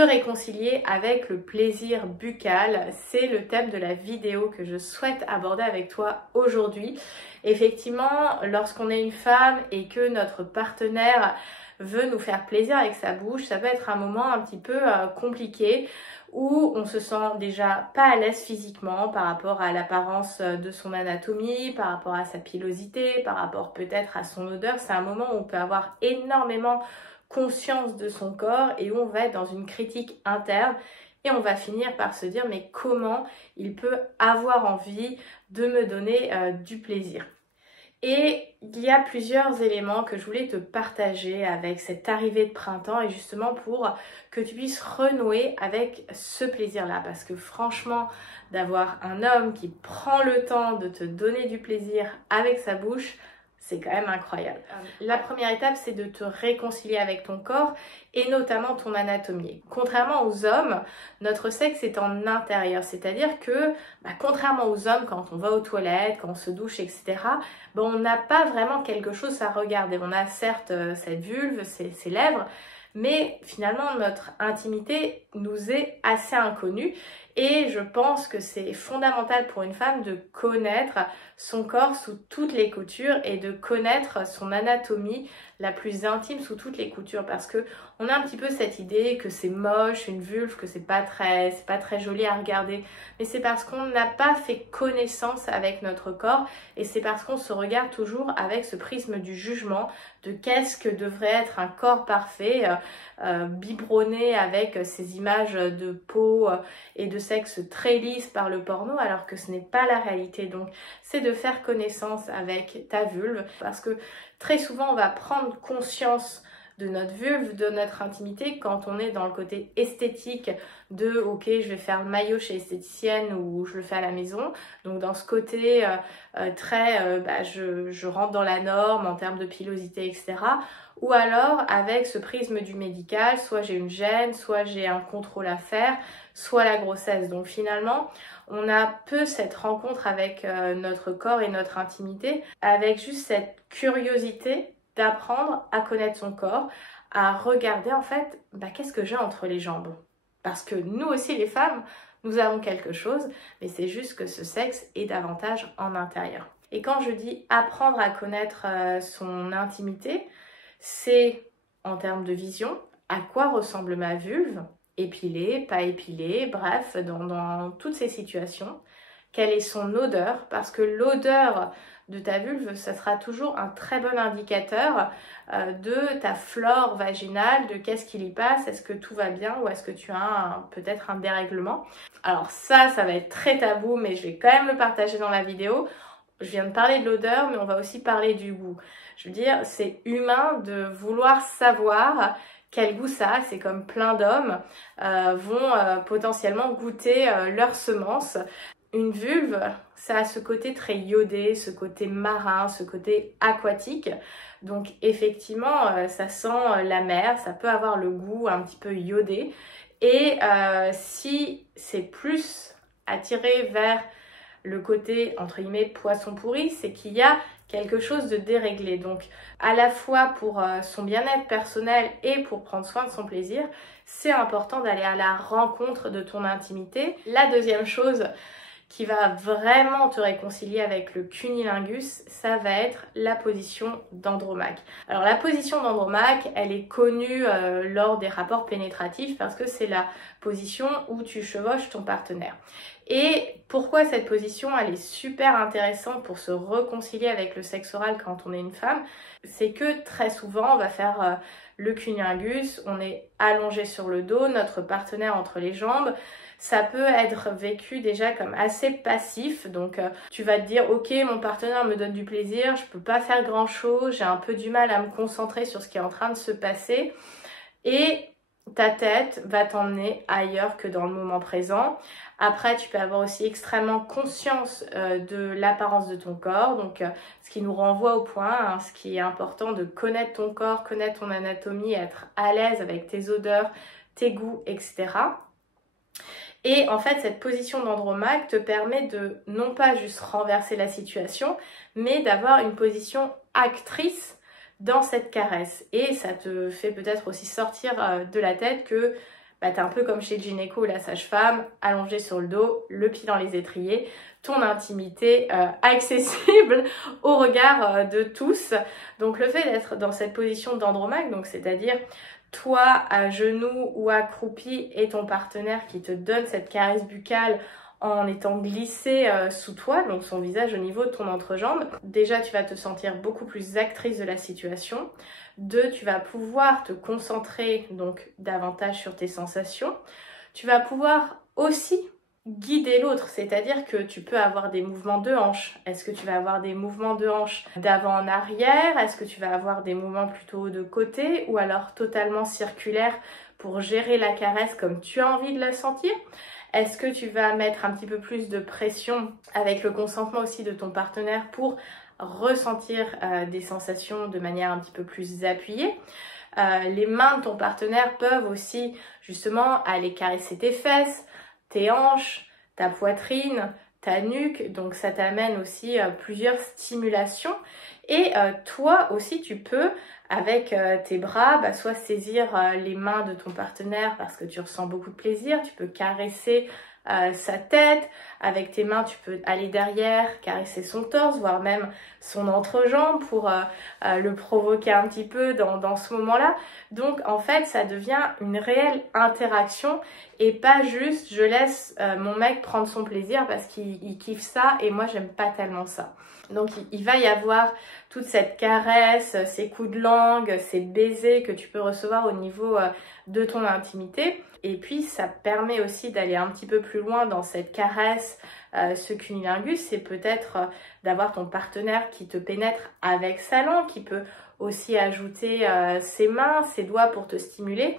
réconcilier avec le plaisir buccal, c'est le thème de la vidéo que je souhaite aborder avec toi aujourd'hui. Effectivement, lorsqu'on est une femme et que notre partenaire veut nous faire plaisir avec sa bouche, ça peut être un moment un petit peu compliqué où on se sent déjà pas à l'aise physiquement par rapport à l'apparence de son anatomie, par rapport à sa pilosité, par rapport peut-être à son odeur. C'est un moment où on peut avoir énormément conscience de son corps et où on va être dans une critique interne et on va finir par se dire mais comment il peut avoir envie de me donner du plaisir. Et il y a plusieurs éléments que je voulais te partager avec cette arrivée de printemps et justement pour que tu puisses renouer avec ce plaisir-là. Parce que franchement, d'avoir un homme qui prend le temps de te donner du plaisir avec sa bouche, c'est quand même incroyable. La première étape, c'est de te réconcilier avec ton corps et notamment ton anatomie. Contrairement aux hommes, notre sexe est en intérieur. C'est-à-dire que, contrairement aux hommes, quand on va aux toilettes, quand on se douche, etc., on n'a pas vraiment quelque chose à regarder. On a certes cette vulve, ces lèvres, mais finalement, notre intimité nous est assez inconnue. Et je pense que c'est fondamental pour une femme de connaître son corps sous toutes les coutures et de connaître son anatomie la plus intime sous toutes les coutures, parce que on a un petit peu cette idée que c'est moche, une vulve, que c'est pas très joli à regarder, mais c'est parce qu'on n'a pas fait connaissance avec notre corps et c'est parce qu'on se regarde toujours avec ce prisme du jugement de qu'est-ce que devrait être un corps parfait, biberonné avec ces images de peau et de sexe très lisses par le porno, alors que ce n'est pas la réalité. Donc c'est de faire connaissance avec ta vulve, parce que très souvent on va prendre conscience de notre vulve, de notre intimité quand on est dans le côté esthétique de ok, je vais faire le maillot chez esthéticienne ou je le fais à la maison. Donc dans ce côté je rentre dans la norme en termes de pilosité, etc. Ou alors avec ce prisme du médical, soit j'ai une gêne, soit j'ai un contrôle à faire, soit la grossesse. Donc finalement, on a peu cette rencontre avec notre corps et notre intimité, avec juste cette curiosité d'apprendre à connaître son corps, à regarder en fait qu'est-ce que j'ai entre les jambes. Parce que nous aussi les femmes, nous avons quelque chose, mais c'est juste que ce sexe est davantage en intérieur. Et quand je dis apprendre à connaître son intimité, c'est en termes de vision, à quoi ressemble ma vulve, épilée, pas épilée, bref, dans toutes ces situations. Quelle est son odeur, parce que l'odeur de ta vulve, ça sera toujours un très bon indicateur de ta flore vaginale, de qu'est-ce qu'il y passe, est-ce que tout va bien ou est-ce que tu as peut-être un dérèglement. Alors ça va être très tabou, mais je vais quand même le partager dans la vidéo. Je viens de parler de l'odeur, mais on va aussi parler du goût. Je veux dire, c'est humain de vouloir savoir quel goût ça a. C'est comme plein d'hommes vont potentiellement goûter leurs semences. Une vulve, ça a ce côté très iodé, ce côté marin, ce côté aquatique. Donc effectivement, ça sent la mer, ça peut avoir le goût un petit peu iodé. Et si c'est plus attiré vers le côté, entre guillemets, poisson pourri, c'est qu'il y a quelque chose de déréglé. Donc à la fois pour son bien-être personnel et pour prendre soin de son plaisir, c'est important d'aller à la rencontre de ton intimité. La deuxième chose qui va vraiment te réconcilier avec le cunnilingus, ça va être la position d'Andromaque. Alors la position d'Andromaque, elle est connue lors des rapports pénétratifs parce que c'est la position où tu chevauches ton partenaire. Et pourquoi cette position, elle est super intéressante pour se réconcilier avec le sexe oral quand on est une femme, c'est que très souvent on va faire le cunnilingus, on est allongé sur le dos, notre partenaire entre les jambes. Ça peut être vécu déjà comme assez passif, donc tu vas te dire ok, mon partenaire me donne du plaisir, je peux pas faire grand chose, j'ai un peu du mal à me concentrer sur ce qui est en train de se passer et ta tête va t'emmener ailleurs que dans le moment présent. Après, tu peux avoir aussi extrêmement conscience de l'apparence de ton corps, donc ce qui nous renvoie au point, ce qui est important de connaître ton corps, connaître ton anatomie, être à l'aise avec tes odeurs, tes goûts, etc. Et en fait, cette position d'Andromaque te permet de non pas juste renverser la situation, mais d'avoir une position actrice dans cette caresse. Et ça te fait peut-être aussi sortir de la tête que bah, t'es un peu comme chez le gynéco ou la sage-femme, allongé sur le dos, le pied dans les étriers, ton intimité accessible au regard de tous. Donc le fait d'être dans cette position d'andromaque, donc c'est-à-dire toi à genoux ou accroupi et ton partenaire qui te donne cette caresse buccale en étant glissé sous toi, donc son visage au niveau de ton entrejambe. Déjà, tu vas te sentir beaucoup plus actrice de la situation. 2, tu vas pouvoir te concentrer donc davantage sur tes sensations. Tu vas pouvoir aussi guider l'autre, c'est-à-dire que tu peux avoir des mouvements de hanche. Est-ce que tu vas avoir des mouvements de hanche d'avant en arrière? Est-ce que tu vas avoir des mouvements plutôt de côté ou alors totalement circulaires pour gérer la caresse comme tu as envie de la sentir? Est-ce que tu vas mettre un petit peu plus de pression avec le consentement aussi de ton partenaire pour ressentir des sensations de manière un petit peu plus appuyée? Les mains de ton partenaire peuvent aussi justement aller caresser tes fesses, tes hanches, ta poitrine, ta nuque, donc ça t'amène aussi plusieurs stimulations. Et toi aussi tu peux avec tes bras soit saisir les mains de ton partenaire parce que tu ressens beaucoup de plaisir, tu peux caresser sa tête, avec tes mains tu peux aller derrière, caresser son torse, voire même son entrejambe pour le provoquer un petit peu dans ce moment-là. Donc en fait ça devient une réelle interaction et pas juste je laisse mon mec prendre son plaisir parce qu'il kiffe ça et moi j'aime pas tellement ça. Donc il va y avoir toute cette caresse, ces coups de langue, ces baisers que tu peux recevoir au niveau de ton intimité. Et puis ça permet aussi d'aller un petit peu plus loin dans cette caresse, ce cunnilingus, c'est peut-être d'avoir ton partenaire qui te pénètre avec sa langue, qui peut aussi ajouter ses mains, ses doigts pour te stimuler.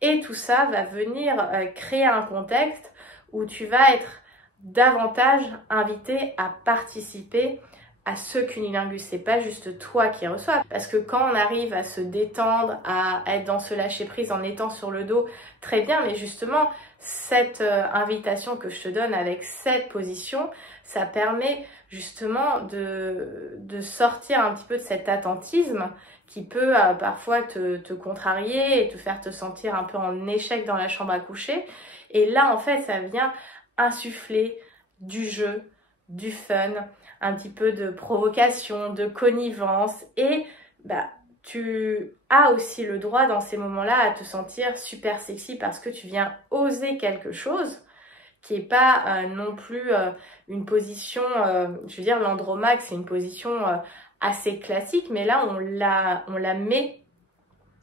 Et tout ça va venir créer un contexte où tu vas être davantage invité à participer à ce cunnilingus. C'est pas juste toi qui reçois. Parce que quand on arrive à se détendre, à être dans ce lâcher prise en étant sur le dos, très bien, mais justement, cette invitation que je te donne avec cette position, ça permet justement de sortir un petit peu de cet attentisme qui peut parfois te contrarier et te faire te sentir un peu en échec dans la chambre à coucher. Et là, en fait, ça vient insuffler du jeu, du fun, un petit peu de provocation, de connivence et tu as aussi le droit dans ces moments-là à te sentir super sexy parce que tu viens oser quelque chose qui n'est pas non plus une position, je veux dire l'andromaque c'est une position assez classique mais là on la met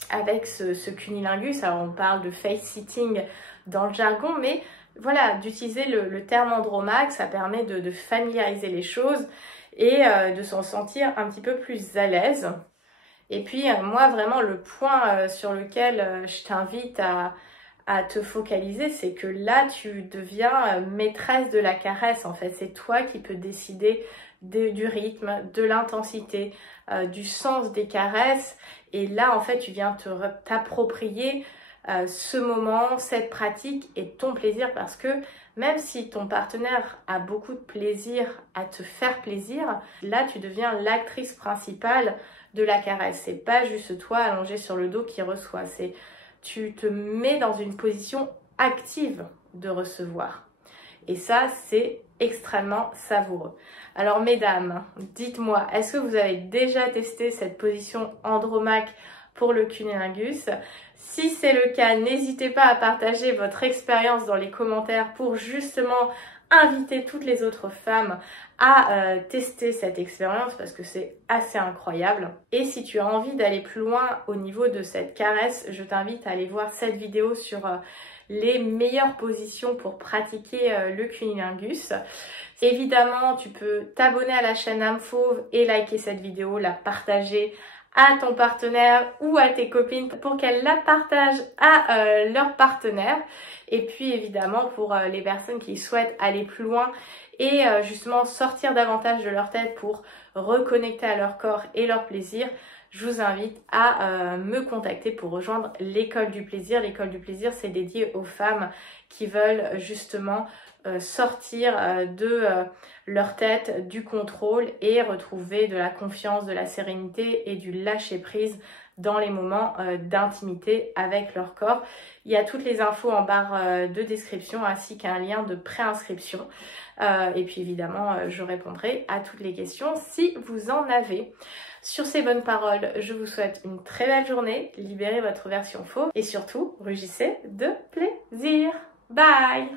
avec ce cunnilingus. Alors on parle de face sitting dans le jargon mais voilà, d'utiliser le terme andromaque, ça permet de familiariser les choses et de s'en sentir un petit peu plus à l'aise. Et puis moi vraiment le point sur lequel je t'invite à te focaliser, c'est que là tu deviens maîtresse de la caresse en fait. C'est toi qui peux décider du rythme, de l'intensité, du sens des caresses. Et là en fait tu viens t'approprier ce moment, cette pratique et ton plaisir parce que même si ton partenaire a beaucoup de plaisir à te faire plaisir, là tu deviens l'actrice principale de la caresse. C'est pas juste toi allongé sur le dos qui reçoit, c'est tu te mets dans une position active de recevoir. Et ça, c'est extrêmement savoureux. Alors mesdames, dites-moi, est-ce que vous avez déjà testé cette position andromaque pour le cunnilingus? Si c'est le cas, n'hésitez pas à partager votre expérience dans les commentaires pour justement inviter toutes les autres femmes à tester cette expérience parce que c'est assez incroyable. Et si tu as envie d'aller plus loin au niveau de cette caresse, je t'invite à aller voir cette vidéo sur les meilleures positions pour pratiquer le cunnilingus. Évidemment, tu peux t'abonner à la chaîne Âme Fauve et liker cette vidéo, la partager à ton partenaire ou à tes copines pour qu'elles la partagent à leur partenaire. Et puis évidemment pour les personnes qui souhaitent aller plus loin et justement sortir davantage de leur tête pour reconnecter à leur corps et leur plaisir, je vous invite à me contacter pour rejoindre l'école du plaisir. L'école du plaisir, c'est dédié aux femmes qui veulent justement sortir de leur tête, du contrôle et retrouver de la confiance, de la sérénité et du lâcher prise dans les moments d'intimité avec leur corps. Il y a toutes les infos en barre de description ainsi qu'un lien de préinscription. Et puis évidemment, je répondrai à toutes les questions si vous en avez. Sur ces bonnes paroles, je vous souhaite une très belle journée, libérez votre version faux et surtout, rugissez de plaisir. Bye!